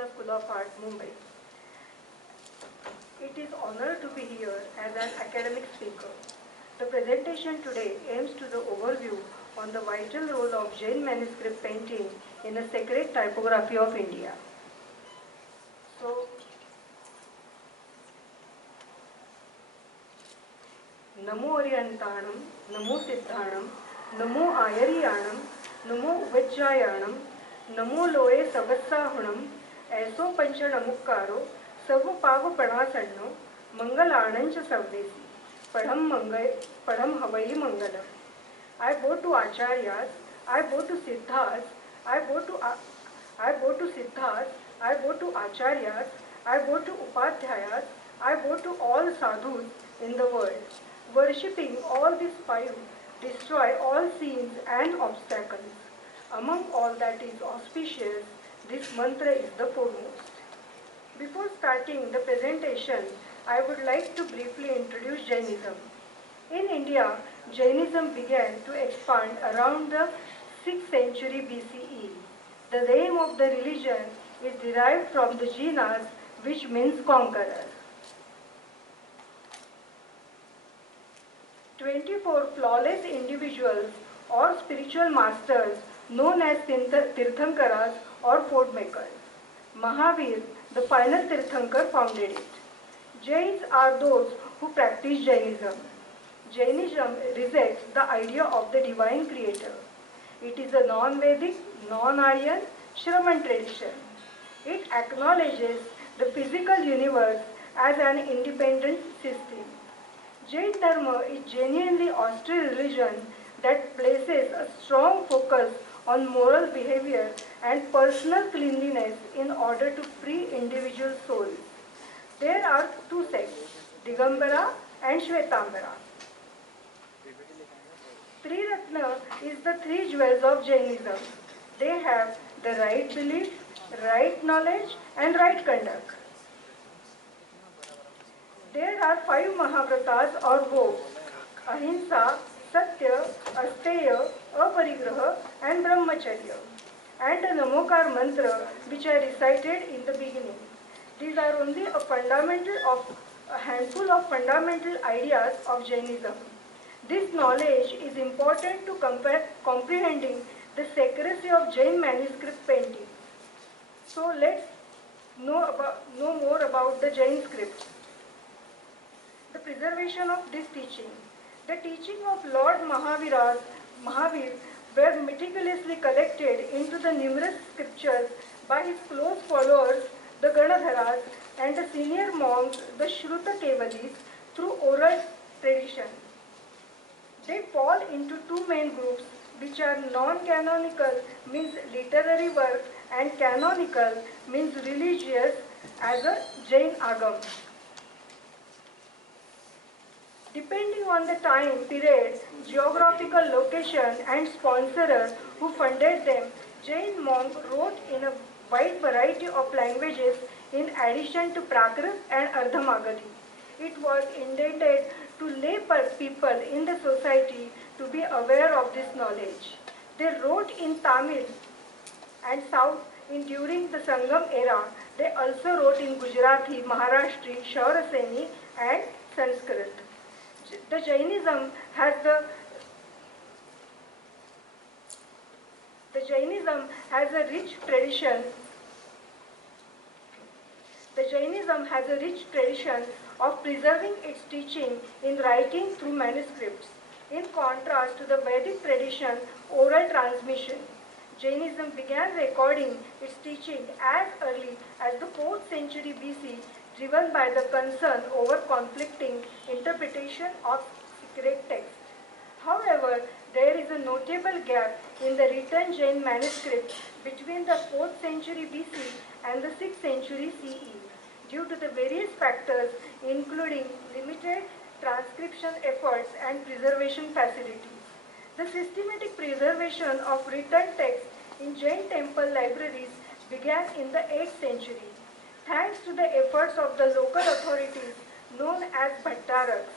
Asia School of Art, Mumbai. It is honor to be here as an academic speaker. The presentation today aims to the overview on the vital role of Jain manuscript painting in the sacred typography of India. So, Namo Orientanam, Namo Siddhanam, Namo Ayariyanam, Namo Uvajjayanam, Namo Loe Savassahunam, Aiso Pancha Namukkaro, Savu Pavu Panasanno, Mangal Anancha Savdesi, Padham Havai Mangalam. I bow to Acharyas, I bow to Siddhas, I bow to Siddhas, I bow to Acharyas, I bow to Upadhyayas, I bow to all sadhus in the world. Worshipping all these five, destroy all sins and obstacles. Among all that is auspicious, this mantra is the foremost. Before starting the presentation, I would like to briefly introduce Jainism. In India, Jainism began to expand around the 6th century BCE. The name of the religion is derived from the Jinas, which means conqueror. 24 flawless individuals or spiritual masters known as Tirthankaras or fort makers. Mahavir, the final Tirthankar, founded it. Jains are those who practice Jainism. Jainism rejects the idea of the divine creator. It is a non-Vedic, non-Aryan Shraman tradition. It acknowledges the physical universe as an independent system. Jain Dharma is genuinely Austrian religion that places a strong focus on moral behavior and personal cleanliness in order to free individual souls. There are two sects, Digambara and Shvetambara. Triratna is the three jewels of Jainism. They have the right belief, right knowledge and right conduct. There are 5 Mahavratas or vows, Ahimsa, Satya, Asteya, Aparigraha and Brahmacharya, and a Namokar mantra which I recited in the beginning. These are only a handful of fundamental ideas of Jainism. This knowledge is important to comprehending the secrecy of Jain manuscript painting. So let's know more about the Jain scripts. The preservation of this teaching. The teaching of Lord Mahavir were meticulously collected into the numerous scriptures by his close followers, the Ganadharas, and the senior monks, the Shruta Kevalis, through oral tradition. They fall into two main groups, which are non-canonical, means literary work, and canonical, means religious, as a Jain Agam. Depending on the time period, geographical location and sponsorer who funded them, Jain monks wrote in a wide variety of languages in addition to Prakrit and Ardhamagadhi. It was intended to lay people in the society to be aware of this knowledge. They wrote in Tamil and South during the Sangam era. They also wrote in Gujarati, Maharashtri, Shauraseni and Sanskrit. The Jainism has a rich tradition. The Jainism has a rich tradition of preserving its teaching in writing through manuscripts. In contrast to the Vedic tradition, oral transmission, Jainism began recording its teaching as early as the 4th century BC, driven by the concern over conflicting interpretation of sacred text. However, there is a notable gap in the written Jain manuscript between the 4th century BC and the 6th century CE due to the various factors including limited transcription efforts and preservation facilities. The systematic preservation of written text in Jain temple libraries began in the 8th century. Thanks to the efforts of the local authorities known as Bhattaraks,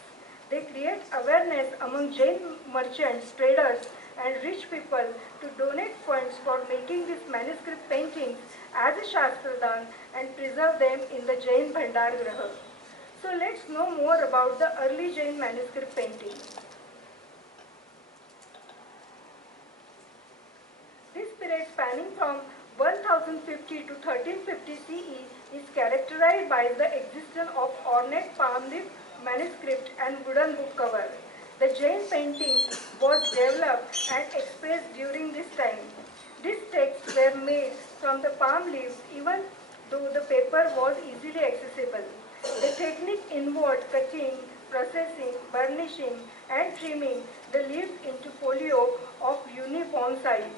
they create awareness among Jain merchants, traders, and rich people to donate funds for making these manuscript paintings as a Shastradan and preserve them in the Jain Bhandar Graha. So let's know more about the early Jain manuscript paintings. This period spanning from 1050 to 1350 CE is characterized by the existence of ornate palm leaf manuscript and wooden book cover. The Jain painting was developed and expressed during this time. These texts were made from the palm leaves even though the paper was easily accessible. The technique involved cutting, processing, burnishing and trimming the leaves into folio of uniform size.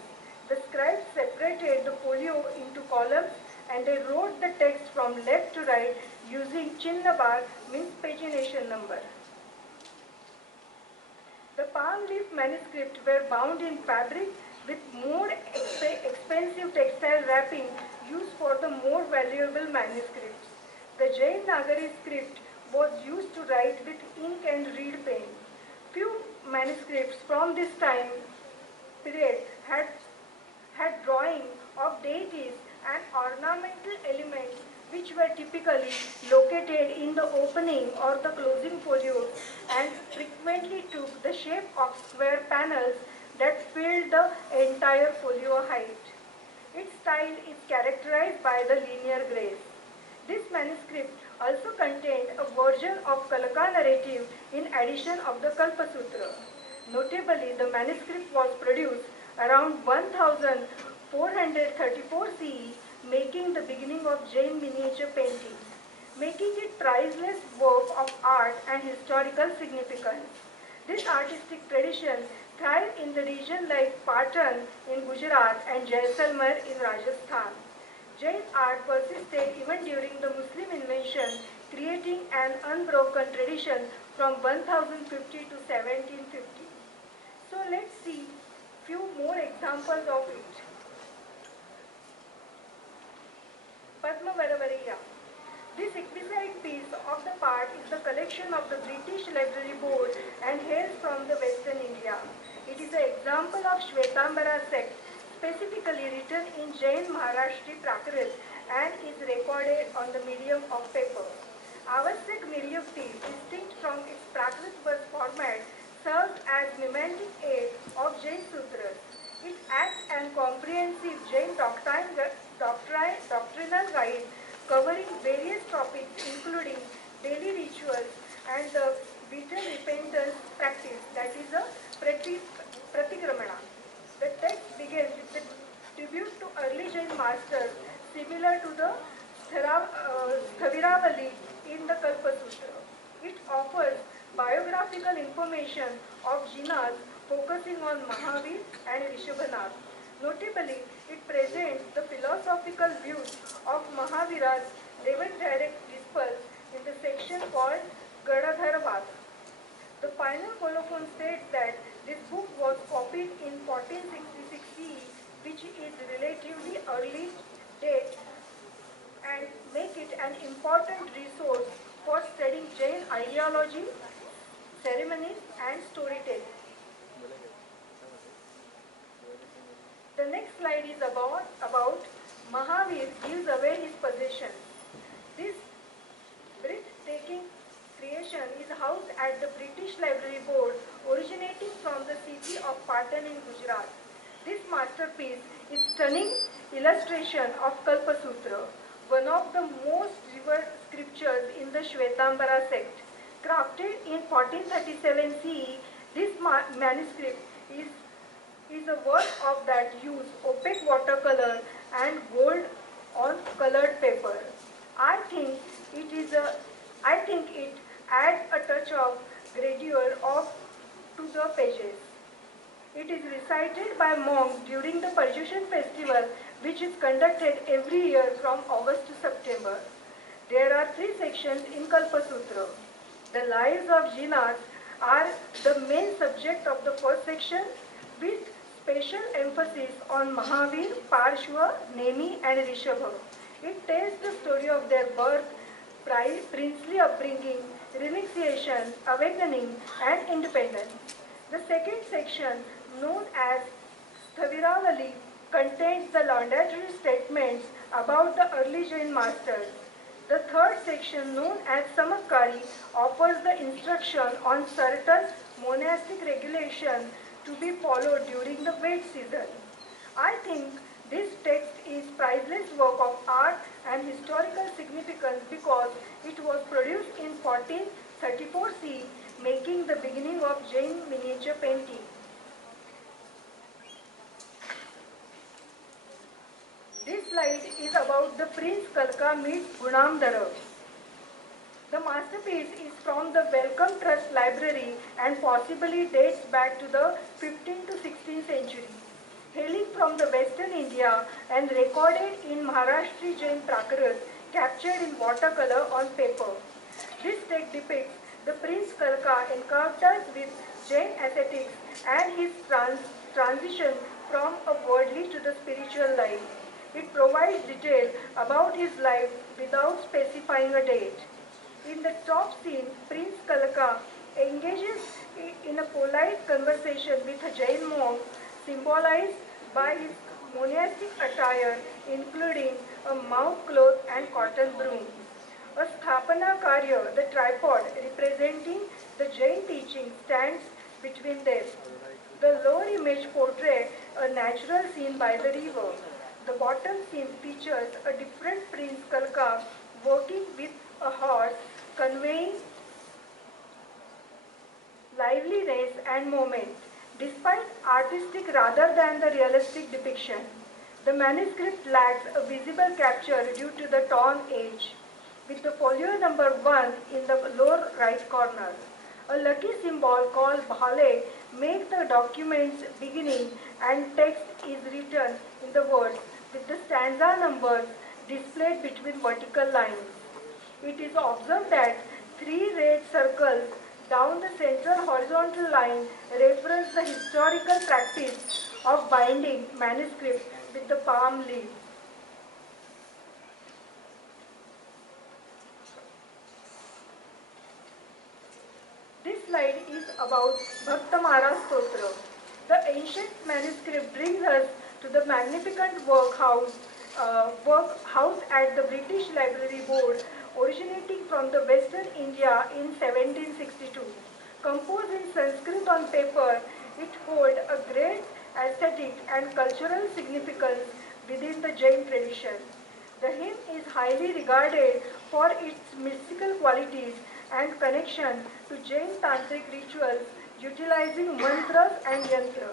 The scribes separated the folio into columns and they wrote the text from left to right using Chinnabar, means pagination number. The palm leaf manuscripts were bound in fabric with more expensive textile wrapping used for the more valuable manuscripts. The Jain Nagari script was used to write with ink and reed pen. Few manuscripts from this time period had drawing of deities and ornamental elements which were typically located in the opening or the closing folios and frequently took the shape of square panels that filled the entire folio height. Its style is characterized by the linear grace. This manuscript also contained a version of Kalaka narrative in addition of the Kalpasutra. Notably, the manuscript was produced around 1434 CE, making the beginning of Jain miniature painting, making it priceless work of art and historical significance. This artistic tradition thrived in the region like Patan in Gujarat and Jaisalmer in Rajasthan. Jain art persisted even during the Muslim invasion, creating an unbroken tradition from 1050 to 1750. So let's see few more examples of it. Padmavaravaria. This exquisite piece of the part is the collection of the British Library Board and hails from the Western India. It is an example of Shvetambara sect, specifically written in Jain Maharashtri Prakrit and is recorded on the medium of paper. Avasyak Niryukti, distinct from its Prakrit verse format, serves as mimetic aid of Jain Sutras. It acts as comprehensive Jain doctrinal guide covering various topics including daily rituals and the vital repentance practice, that is a pratikramana. The text begins with a tribute to early Jain masters similar to the Sthaviravali in the Kalpasutra. It offers biographical information of Jinas focusing on Mahavir and Rishabhanath. Notably, it presents the philosophical views of Mahavira's 11 direct disciples in the section called Gadadharvada. The final colophon states that this book was copied in 1466 CE, which is relatively early date, and make it an important resource for studying Jain ideology, ceremonies and storytelling. The next slide is about Mahavir gives away his possessions. This breathtaking creation is housed at the British Library Board, originating from the city of Patan in Gujarat. This masterpiece is stunning illustration of Kalpasutra, one of the most revered scriptures in the Shvetambara sect. Crafted in 1437 CE, this manuscript is a work of that use opaque watercolor and gold on colored paper. I think it adds a touch of grandeur to the pages. It is recited by monks during the Paryushan festival, which is conducted every year from August to September. There are 3 sections in Kalpasutra. The lives of Jinas are the main subject of the first section, with special emphasis on Mahavir, Parshva, Nemi and Rishabha. It tells the story of their birth, princely upbringing, renunciation, awakening and independence. The second section known as Sthaviravali, contains the laudatory statements about the early Jain masters. The third section, known as Samakari, offers the instruction on certain monastic regulations to be followed during the wet season. I think this text is priceless work of art and historical significance because it was produced in 1434 C, making the beginning of Jain miniature painting. This slide is about the Prince Kalka meets Gunamdara. The masterpiece is from the Wellcome Trust Library and possibly dates back to the 15th to 16th century. Hailing from the western India and recorded in Maharashtri Jain Prakaras, captured in watercolor on paper. This text depicts the Prince Kalka encounters with Jain ascetics and his transition from a worldly to the spiritual life. It provides detail about his life without specifying a date. In the top scene, Prince Kalaka engages in a polite conversation with a Jain monk, symbolized by his monastic attire, including a mouth cloth and cotton broom. A Sthapana Karya, the tripod representing the Jain teaching, stands between them. The lower image portrays a natural scene by the river. The bottom scene features a different Prince Kalka working with a horse, conveying liveliness and moment, despite artistic rather than the realistic depiction. The manuscript lacks a visible capture due to the torn edge, with the folio number 1 in the lower right corner. A lucky symbol called Bhale makes the document's beginning and text is written in the words with the stanza numbers displayed between vertical lines. It is observed that 3 red circles down the central horizontal line reference the historical practice of binding manuscripts with the palm leaf. This slide is about Bhaktamara Stotra. The ancient manuscript brings us to the magnificent workhouse at the British Library Board, originating from the Western India in 1762. Composed in Sanskrit on paper, it holds a great aesthetic and cultural significance within the Jain tradition. The hymn is highly regarded for its mystical qualities and connection to Jain tantric rituals utilizing mantras and yantra.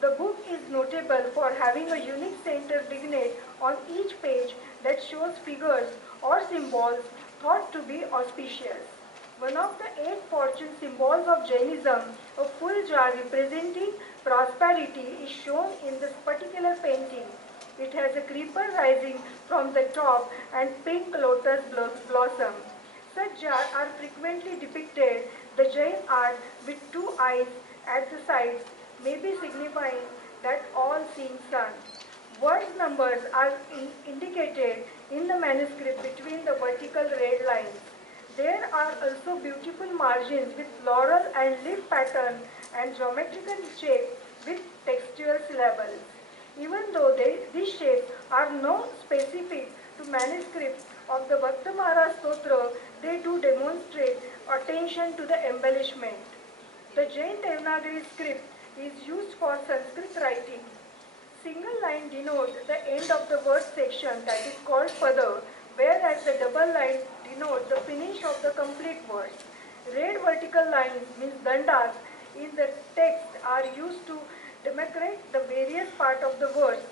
The book is notable for having a unique center vignette on each page that shows figures or symbols thought to be auspicious. One of the 8 fortune symbols of Jainism, a full jar representing prosperity, is shown in this particular painting. It has a creeper rising from the top and pink lotus blossom. Such jars are frequently depicted the Jain art with 2 eyes at the sides, maybe signifying that all-seeing sun. Word numbers are indicated in the manuscript between the vertical red lines. There are also beautiful margins with floral and leaf pattern and geometrical shape with textual syllables. Even though these shapes are not specific to manuscripts of the Bhaktamara Stotra, they do demonstrate attention to the embellishment. The Jain Devanagari script is used for Sanskrit writing. Single line denotes the end of the word section, that is called pada, whereas the double line denotes the finish of the complete verse. Red vertical lines means dandas in the text are used to demarcate the various parts of the verse.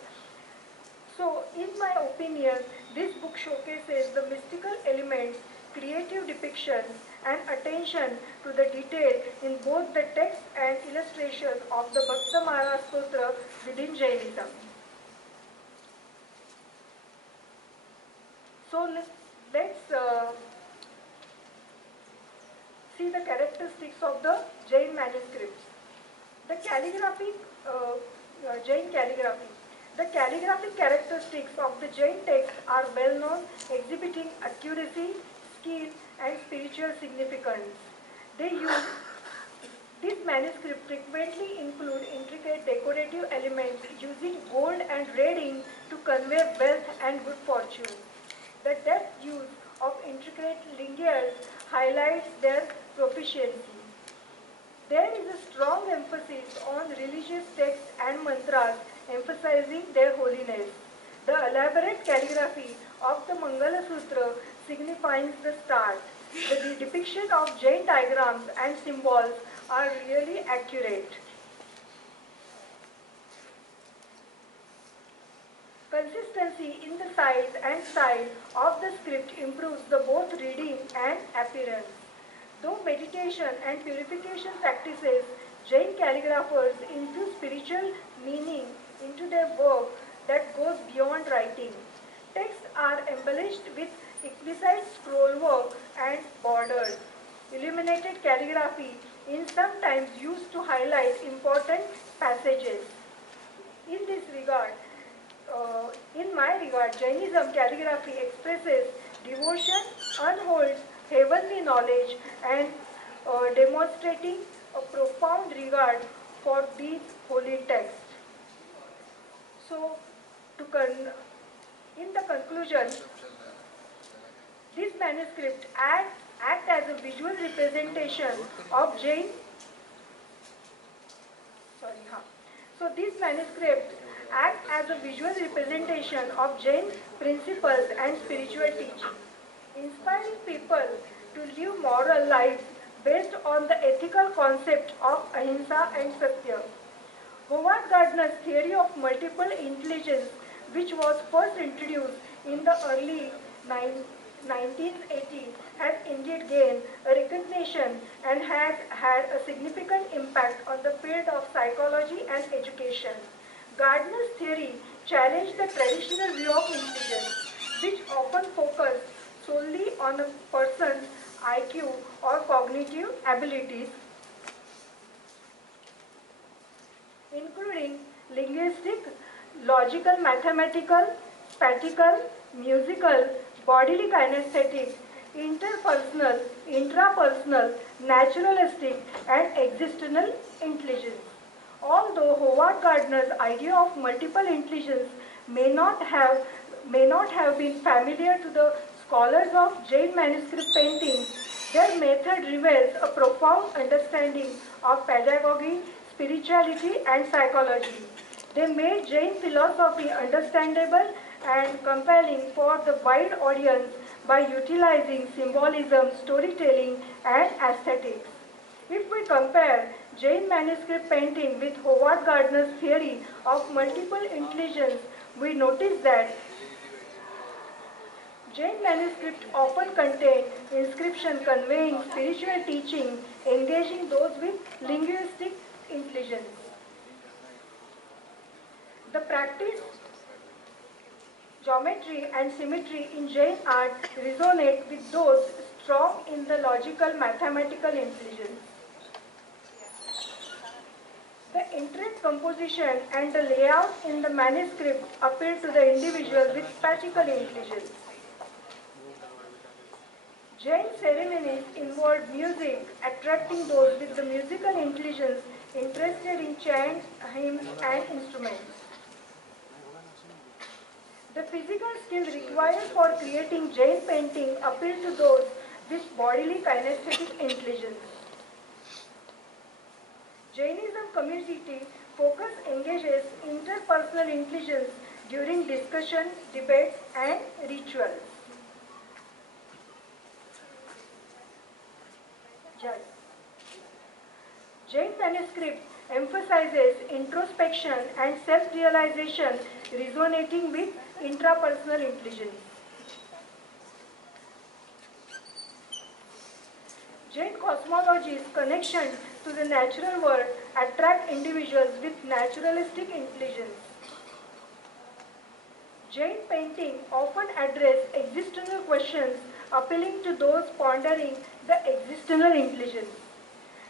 So, in my opinion, this book showcases the mystical elements, creative depictions, and attention to the detail in both the text and illustration of the Bhaktamara Stotra within Jainism. So let's see the characteristics of the Jain manuscripts. The Jain calligraphy. The calligraphic characteristics of the Jain text are well known, exhibiting accuracy, skill, and spiritual significance. They use These manuscripts frequently include intricate decorative elements using gold and red ink to convey wealth and good fortune. The deft use of intricate linears highlights their proficiency. There is a strong emphasis on religious texts and mantras emphasizing their holiness. The elaborate calligraphy of the Mangala Sutra signifies the start. The depiction of Jain diagrams and symbols are really accurate. Consistency in the size and style of the script improves the both reading and appearance. Though meditation and purification practices, Jain calligraphers infuse spiritual meaning into their work that goes beyond writing. Texts are embellished with exquisite scrollwork and borders. Illuminated calligraphy is sometimes used to highlight important passages. In this regard, in my regard, Jainism calligraphy expresses devotion, unholds heavenly knowledge, and demonstrating a profound regard for these holy texts. So, in the conclusion, this manuscript act as a visual representation of Jain. So this manuscript act as a visual representation of Jain principles and spiritual teaching, inspiring people to live moral lives based on the ethical concept of ahimsa and satya. Howard Gardner's theory of multiple intelligence, which was first introduced in the early 1980s, has indeed gained a recognition and has had a significant impact on the field of psychology and education. Gardner's theory challenged the traditional view of intelligence, which often focused solely on a person's IQ or cognitive abilities, including linguistic, logical, mathematical, spatial, musical, bodily kinesthetic, interpersonal, intrapersonal, naturalistic, and existential intelligence. Although Howard Gardner's idea of multiple intelligence may not have been familiar to the scholars of Jain manuscript painting, their method reveals a profound understanding of pedagogy, spirituality, and psychology. They made Jain philosophy understandable and compelling for the wide audience by utilizing symbolism, storytelling, and aesthetics. If we compare Jain manuscript painting with Howard Gardner's theory of multiple intelligence, we notice that Jain manuscripts often contain inscription conveying spiritual teaching, engaging those with linguistic intelligence. The practice, geometry and symmetry in Jain art resonate with those strong in the logical mathematical intelligence. The intricate composition and the layout in the manuscript appeal to the individual with spatial intelligence. Jain ceremonies involve music, attracting those with the musical intelligence interested in chants, hymns, and instruments. The physical skill required for creating Jain painting appeal to those with bodily kinesthetic intelligence. Jainism community focus engages interpersonal intelligence during discussion, debates, and rituals. Jain manuscript emphasizes introspection and self-realization, resonating with intrapersonal intelligence. Jain cosmology's connection to the natural world attract individuals with naturalistic intelligence. Jain painting often address existential questions, appealing to those pondering the existential intelligence.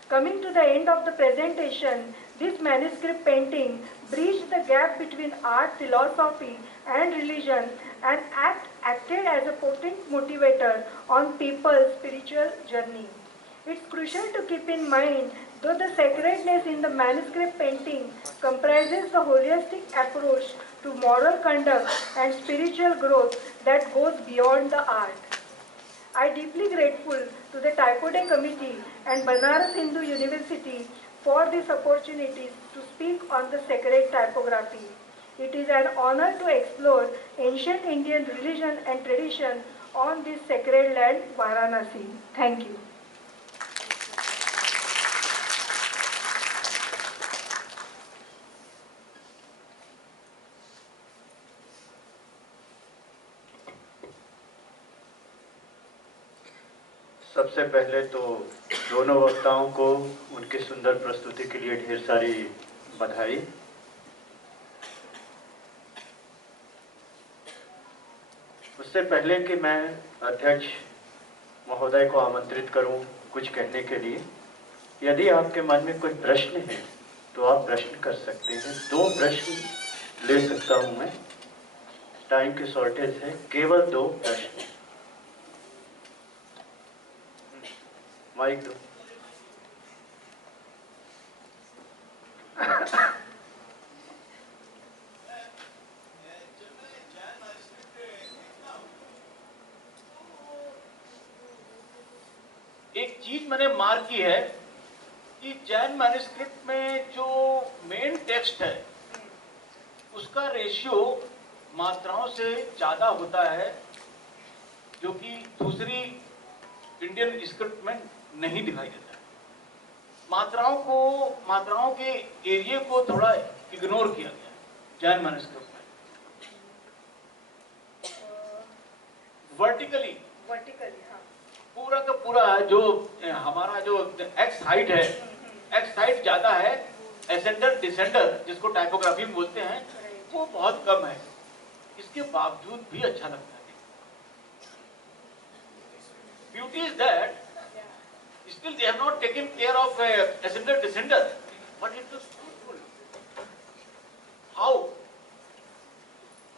Coming to the end of the presentation, this manuscript painting bridged the gap between art, philosophy, and religion and acted as a potent motivator on people's spiritual journey. It's crucial to keep in mind Though the sacredness in the manuscript painting comprises the holistic approach to moral conduct and spiritual growth that goes beyond the art. I am deeply grateful to the Typo Day Committee and Banaras Hindu University for this opportunity to speak on the sacred typography. It is an honor to explore ancient Indian religion and tradition on this sacred land, Varanasi. Thank you. सबसे पहले तो दोनों वक्ताओं को उनकी सुंदर प्रस्तुति के लिए ढेर सारी बधाई। उससे पहले कि मैं अध्यक्ष महोदय को आमंत्रित करूं कुछ कहने के लिए, यदि आपके मन में कोई प्रश्न है तो आप प्रश्न कर सकते हैं। 2 प्रश्न ले सकता हूं मैं, टाइम की शॉर्टेज है, केवल 2 प्रश्न। माइक दो। एक चीज मैंने मार्क की है कि जैन मैन्युस्क्रिप्ट में जो मेन टेक्स्ट है उसका रेशियो मात्राओं से ज्यादा होता है, जो कि दूसरी इंडियन स्क्रिप्ट में नहीं दिखाई देता है। मात्राओं के एरिया को थोड़ा इग्नोर किया गया जैन मैन्युस्क्रिप्ट में। वर्टिकली पूरा का पूरा जो हमारा जो एक्स हाइट है, एक्स हाइट ज्यादा है, एसेंडर डिसेंडर जिसको टाइपोग्राफी में बोलते हैं वो बहुत कम है। इसके बावजूद भी अच्छा लगता है। Beauty is that still they have not taken care of ascender descender, but it was beautiful. How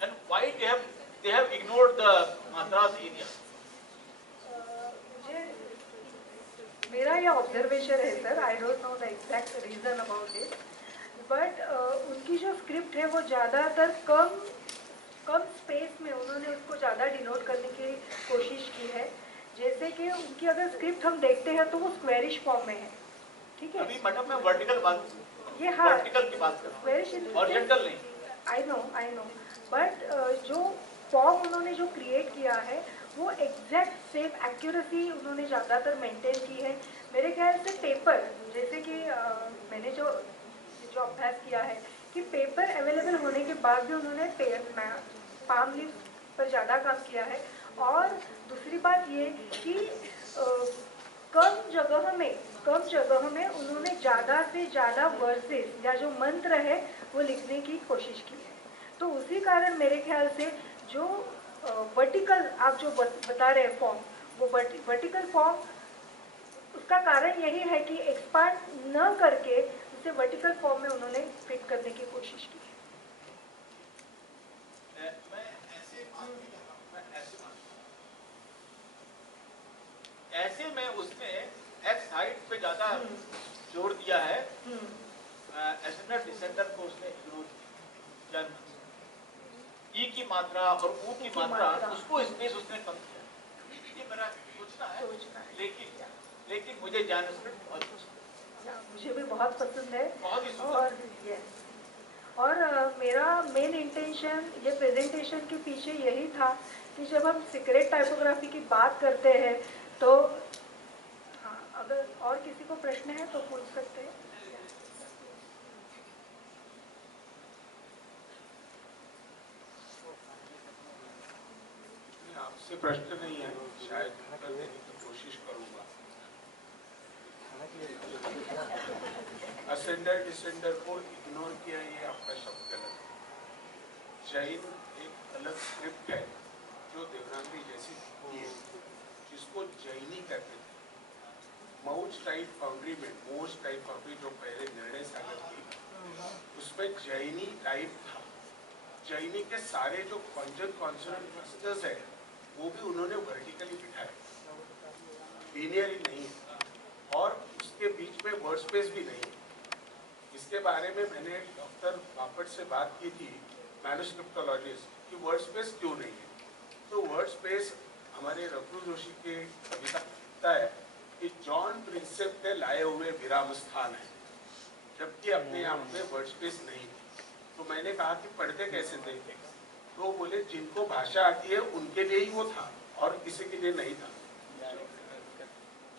and why they have ignored the matras area? मेरा ये ऑब्जर्वेशन है sir, I don't know the exact reason about it, but उनकी जो script है वो ज़्यादातर कम space में उन्होंने उसको ज़्यादा डिनोट करने की कोशिश की है। जैसे कि उनकी अगर स्क्रिप्ट हम देखते हैं तो वो स्क्वेरिश फॉर्म में है, ठीक है। अभी मैडम मैं वर्टिकल बात, ये हाँ वर्टिकल की बात कर रहा हूं, स्क्वेरिश हॉरिजॉन्टल नहीं। आई नो बट जो फॉर्म उन्होंने जो क्रिएट किया है वो एग्जैक्ट सेम एक्यूरेसी उन्होंने ज़्यादातर मेंटेन की है। मेरे ख्याल से पेपर, जैसे कि मैंने जो अभ्यास किया है कि पेपर अवेलेबल होने के बाद भी उन्होंने पाम लीफ पर ज़्यादा काम किया है। और दूसरी बात ये कि कम जगह में उन्होंने ज़्यादा से ज़्यादा वर्सेस या जो मंत्र है वो लिखने की कोशिश की है। तो उसी कारण मेरे ख्याल से जो वर्टिकल आप जो बता रहे हैं फॉर्म, वो वर्टिकल फॉर्म, उसका कारण यही है कि एक्सपांड न करके उसे वर्टिकल फॉर्म में उन्होंने फिट करने की कोशिश की है। ऐसे में उसने एक्स हाइट पे ज्यादा जोर दिया है, एसेंडर डिसेंडर को उसने इग्नोर किया। ई की मात्रा और ऊ की मात्रा उसको स्पेस उसने कम किया। ये मेरा सोचना है, लेकिन मुझे जैनस्क्रिप्ट बहुत पसंद है। मुझे भी बहुत पसंद है। बहुत ही और मेरा मेन इंटेंशन ये प्रेजेंटेशन के पीछे यही था कि जब हम सीक्रेट टाइपोग्राफी की बात करते हैं तो हाँ, अगर और किसी को प्रश्न है तो पूछ सकते हैं। आपसे प्रश्न नहीं है, शायद उत्तर देने की कोशिश करूंगा। असेंडर डिसेंडर को इग्नोर किया, ये आपका शब्द गलत है। जैन एक अलग स्क्रिप्ट है जो देवनागरी जैसी थी, जिसको जैनी कहते थे। मौज टाइप फाउंड्री में, मोज टाइप फाउंड्री जो पहले निर्णय सागर थी, उसमें जैनी टाइप था। जैनी के सारे जो कॉन्जन कॉन्सोनेंट क्लस्टर्स है वो भी उन्होंने वर्टिकली बिठाए, लीनियरली नहीं। और उसके बीच में वर्ड्स स्पेस भी नहीं है। इसके बारे में मैंने डॉक्टर बापट से बात की थी, मैन्युस्क्रिप्टोलॉजिस्ट, कि वर्ड स्पेस क्यों नहीं है। तो वर्ड स्पेस हमारे रघु जोशी के कविता कहता है कि जॉन प्रिंसेप के लाए हुए विराम स्थान है, जबकि अपने आप में वर्ड स्पेस नहीं थी। तो मैंने कहा कि पढ़ते कैसे थे, तो बोले जिनको भाषा आती है उनके लिए ही वो था और किसी के लिए नहीं था।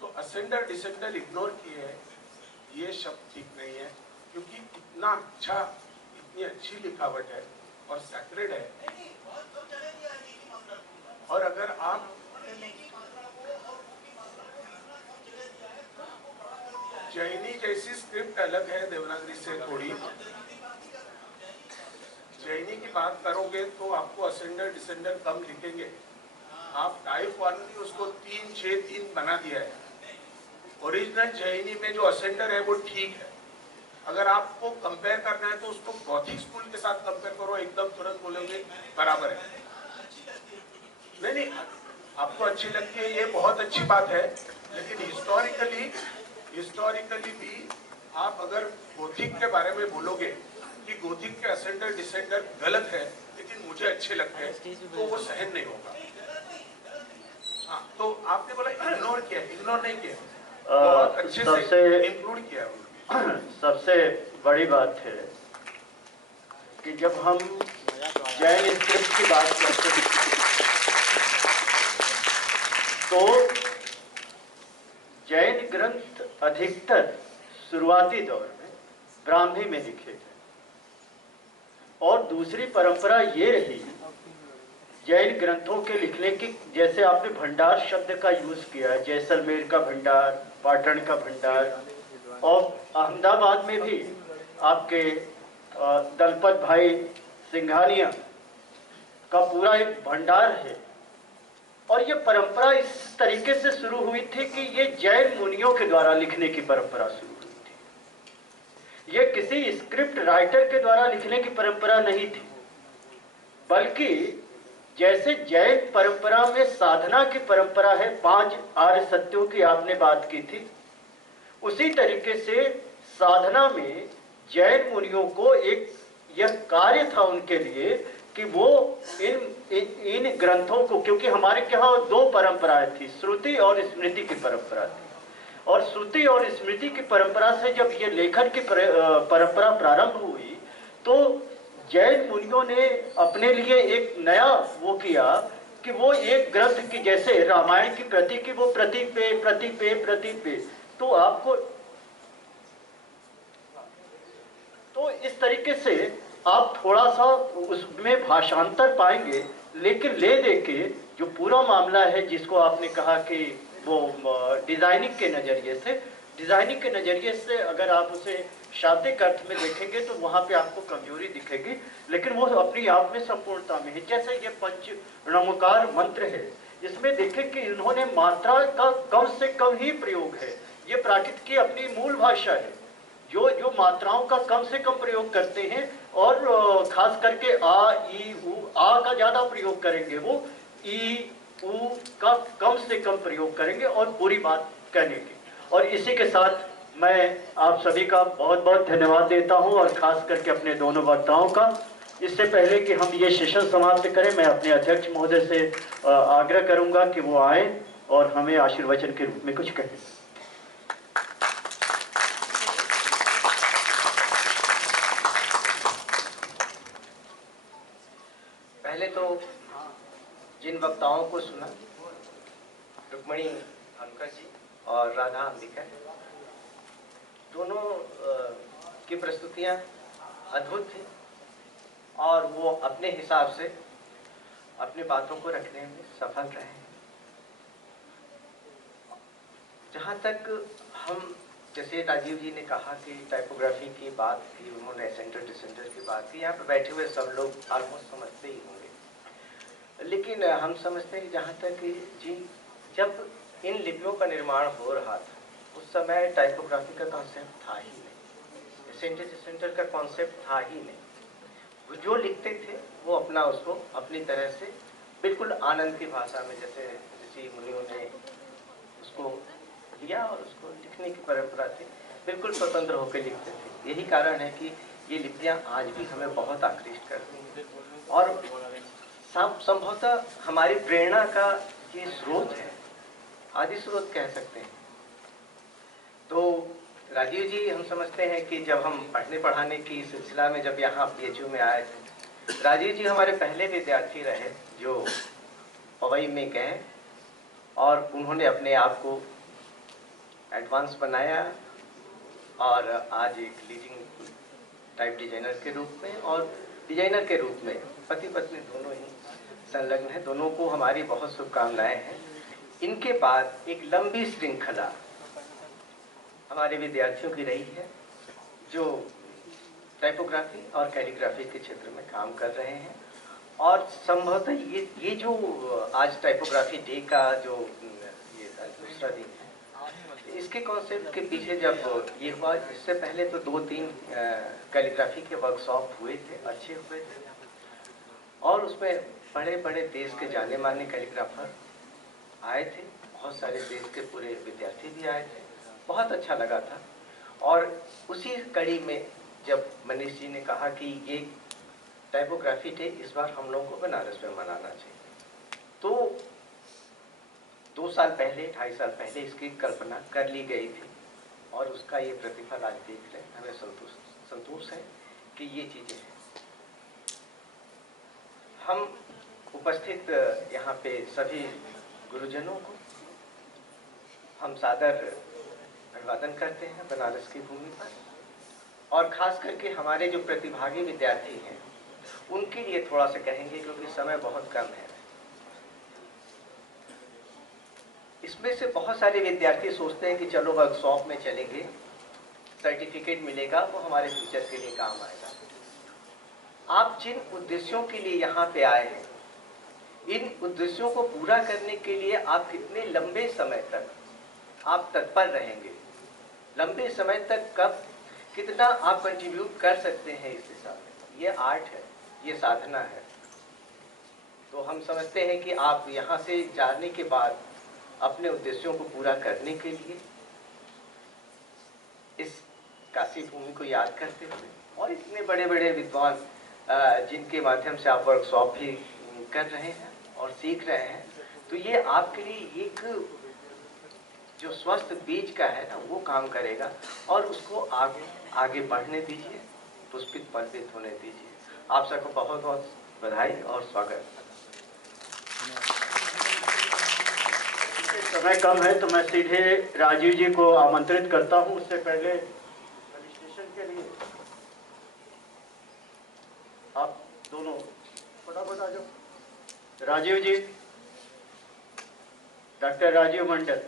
तो असेंडर डिसेंडर इग्नोर किए है, ये शब्द ठीक नहीं है, क्योंकि इतना अच्छा, इतनी अच्छी लिखावट है और सैक्रेड है। और अगर आप जैनी जैसी स्क्रिप्ट अलग है देवनागरी से थोड़ी, जैनी की बात करोगे तो आपको असेंडर डिसेंडर कम लिखेंगे। आप टाइप 1 भी उसको 3, 6, 3 बना दिया है। ओरिजिनल जैनी में जो असेंडर है वो ठीक है। अगर आपको कंपेयर करना है तो उसको गॉथिक स्कूल के साथ कंपेयर करो, एकदम तुरंत बोलोगे बराबर है। नहीं, आपको अच्छी लगती है ये बहुत अच्छी बात है, लेकिन हिस्टोरिकली भी आप अगर गोथिक के बारे में बोलोगे कि गोथिक के असेंडर डिसेंडर गलत है लेकिन मुझे अच्छे लगते हैं, तो वो सहन नहीं होगा। हाँ, तो आपने बोला इग्नोर किया, इग्नोर नहीं किया, बहुत अच्छे से इंक्लूड किया। सबसे बड़ी बात है कि जब हम जैन स्क्रिप्ट की बात करते हैं तो जैन ग्रंथ अधिकतर शुरुआती दौर में ब्राह्मी में लिखे गए, और दूसरी परंपरा ये रही जैन ग्रंथों के लिखने की, जैसे आपने भंडार शब्द का यूज किया है, जैसलमेर का भंडार, पाटन का भंडार, और अहमदाबाद में भी आपके दलपत भाई सिंघानिया का पूरा एक भंडार है। और ये परंपरा इस तरीके से शुरू हुई थी कि ये जैन मुनियों के द्वारा लिखने की परंपरा शुरू हुई थी। ये किसी स्क्रिप्ट राइटर के द्वारा लिखने की परंपरा नहीं थी, बल्कि जैसे जैन परंपरा में साधना की परंपरा है, 5 आर्य सत्यों की आपने बात की थी, उसी तरीके से साधना में जैन मुनियों को एक यह कार्य था उनके लिए कि वो इन ग्रंथों को, क्योंकि हमारे यहाँ 2 परंपराएं थी, श्रुति और स्मृति की परंपरा थी, और श्रुति और स्मृति की परंपरा से जब ये लेखन की परंपरा प्रारंभ हुई तो जैन मुनियों ने अपने लिए एक नया वो किया कि वो एक ग्रंथ की, जैसे रामायण की प्रति की वो प्रति पे, तो आपको तो इस तरीके से आप थोड़ा सा उसमें भाषांतर पाएंगे, लेकिन ले दे के जो पूरा मामला है जिसको आपने कहा कि वो डिजाइनिंग के नजरिए से अगर आप उसे शाब्दिक अर्थ में देखेंगे तो वहां पे आपको कमजोरी दिखेगी, लेकिन वो अपनी आप में संपूर्णता में है। जैसे ये पंच नमकार मंत्र है, इसमें देखें कि इन्होंने मात्रा का कम से कम ही प्रयोग है। ये प्राकृत की अपनी मूल भाषा है, जो मात्राओं का कम से कम प्रयोग करते हैं, और खास करके आ, ई, उ, आ का ज्यादा प्रयोग करेंगे, वो ई, उ का कम से कम प्रयोग करेंगे और पूरी बात कहने की। और इसी के साथ मैं आप सभी का बहुत बहुत धन्यवाद देता हूं, और खास करके अपने दोनों वक्ताओं का। इससे पहले कि हम ये सेशन समाप्त करें, मैं अपने अध्यक्ष महोदय से आग्रह करूंगा कि वो आए और हमें आशीर्वचन के रूप में कुछ कहें। पहले तो जिन वक्ताओं को सुना, रुक्मणी हनकर जी और राधा अंबिका, दोनों की प्रस्तुतियां अद्भुत थी, और वो अपने हिसाब से अपनी बातों को रखने में सफल रहे। जहाँ तक हम, जैसे राजीव जी ने कहा कि टाइपोग्राफी की बात की, उन्होंने सेंटर डिसेंटर की बात की, यहाँ पे बैठे हुए सब लोग ऑलमोस्ट समझते ही होंगे, लेकिन हम समझते हैं कि जहाँ तक जब इन लिपियों का निर्माण हो रहा था उस समय टाइपोग्राफी का कॉन्सेप्ट था ही नहीं, सेंटर डिसेंटर का कॉन्सेप्ट था ही नहीं। वो जो लिखते थे वो अपना उसको अपनी तरह से बिल्कुल आनंद की भाषा में, जैसे ऋषि मुनियों ने उसको लिया और उसको लिखने की परंपरा थी, बिल्कुल स्वतंत्र होकर लिखते थे। यही कारण है कि ये लिपियाँ आज भी हमें बहुत आकृष्ट करती हैं और संभवतः हमारी प्रेरणा का ये स्रोत है, आदि स्रोत कह सकते हैं। तो राजीव जी, हम समझते हैं कि जब हम पढ़ने पढ़ाने की सिलसिला में जब यहाँ PHU में आए थे, राजीव जी हमारे पहले विद्यार्थी रहे जो पवई में गए और उन्होंने अपने आप को एडवांस बनाया और आज एक लीडिंग टाइप डिजाइनर के रूप में और डिजाइनर के रूप में पति पत्नी दोनों ही संलग्न हैं। दोनों को हमारी बहुत शुभकामनाएं हैं। इनके बाद एक लंबी श्रृंखला हमारे विद्यार्थियों की रही है जो टाइपोग्राफी और कैलीग्राफी के क्षेत्र में काम कर रहे हैं और संभवतः ये जो आज टाइपोग्राफी डे का जो ये दूसरा दिन है, इसके कॉन्सेप्ट के पीछे जब ये हुआ, इससे पहले तो 2-3 कैलीग्राफी के वर्कशॉप हुए थे, अच्छे हुए थे और उसमें बड़े बड़े देश के जाने माने कैलीग्राफर आए थे, बहुत सारे देश के पूरे विद्यार्थी भी आए थे, बहुत अच्छा लगा था। और उसी कड़ी में जब मनीष जी ने कहा कि ये टाइपोग्राफी डे इस बार हम लोगों को बनारस में मनाना चाहिए, तो 2 साल पहले 2.5 साल पहले इसकी कल्पना कर ली गई थी और उसका ये प्रतिफल आज देख रहे हैं। हमें संतोष है कि ये चीज़ें हैं। हम उपस्थित यहाँ पे सभी गुरुजनों को हम सादर अभिवादन करते हैं बनारस की भूमि पर और खास करके हमारे जो प्रतिभागी विद्यार्थी हैं उनके लिए थोड़ा सा कहेंगे क्योंकि समय बहुत कम है। इसमें से बहुत सारे विद्यार्थी सोचते हैं कि चलो वर्कशॉप में चलेंगे, सर्टिफिकेट मिलेगा, वो हमारे फ्यूचर के लिए काम आएगा। आप जिन उद्देश्यों के लिए यहाँ पे आए हैं, इन उद्देश्यों को पूरा करने के लिए आप कितने लंबे समय तक आप तत्पर रहेंगे, लंबे समय तक कब कितना आप कंट्रीब्यूट कर सकते हैं इस दिशा में, ये आर्ट है, ये साधना है। तो हम समझते हैं कि आप यहाँ से जाने के बाद अपने उद्देश्यों को पूरा करने के लिए इस काशी भूमि को याद करते हुए और इतने बड़े बड़े विद्वान जिनके माध्यम से आप वर्कशॉप भी कर रहे हैं और सीख रहे हैं, तो ये आपके लिए एक जो स्वस्थ बीज का है ना, वो काम करेगा और उसको आगे बढ़ने दीजिए, पुष्पित पल्पित होने दीजिए। आप सबको बहुत बहुत बधाई और स्वागत। समय कम है तो मैं सीधे राजीव जी को आमंत्रित करता हूं। उससे पहले रजिस्ट्रेशन के लिए आप दोनों फटाफट आ जाओ। राजीव जी, डॉक्टर राजीव मंडल।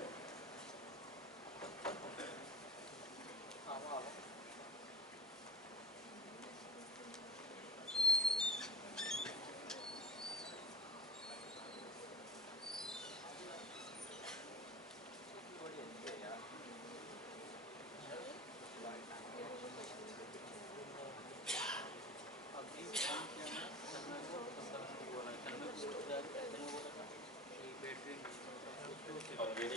और मेरी